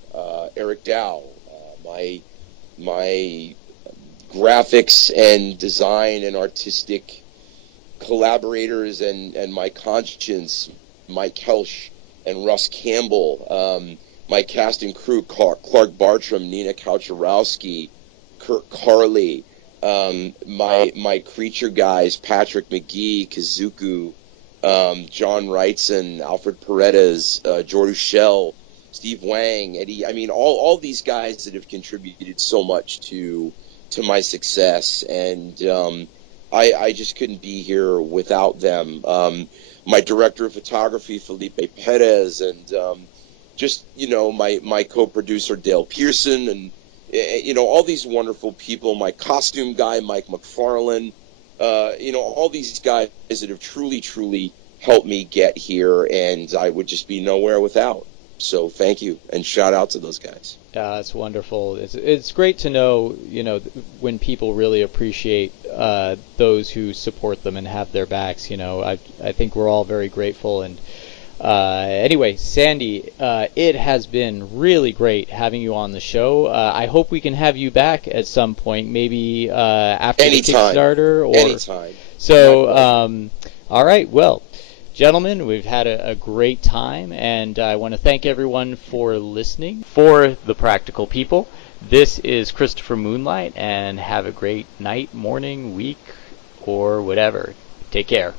Eric Dow, my graphics and design and artistic collaborators and my conscience, Mike Helsch and Russ Campbell, my cast and crew, Clark Bartram, Nina Kaucharowski, Kurt Carley, my creature guys, Patrick McGee, Kazuku, John Wrightson, Alfred Paredes, Jordu Shell, Steve Wang, Eddie. I mean, all these guys that have contributed so much to my success, and I just couldn't be here without them. My director of photography, Felipe Perez, and my co-producer Dale Pearson, and all these wonderful people. My costume guy, Mike McFarlane. All these guys that have truly helped me get here, and I would just be nowhere without. So thank you, and shout out to those guys. Yeah, it's wonderful. It's great to know, when people really appreciate those who support them and have their backs. I think we're all very grateful. And anyway, Sandy, it has been really great having you on the show. I hope we can have you back at some point, maybe after Anytime. the Kickstarter. Or Anytime. So, all right, well, gentlemen, we've had a great time, and I want to thank everyone for listening. For the Practical People, this is Christopher Moonlight, and have a great night, morning, week, or whatever. Take care.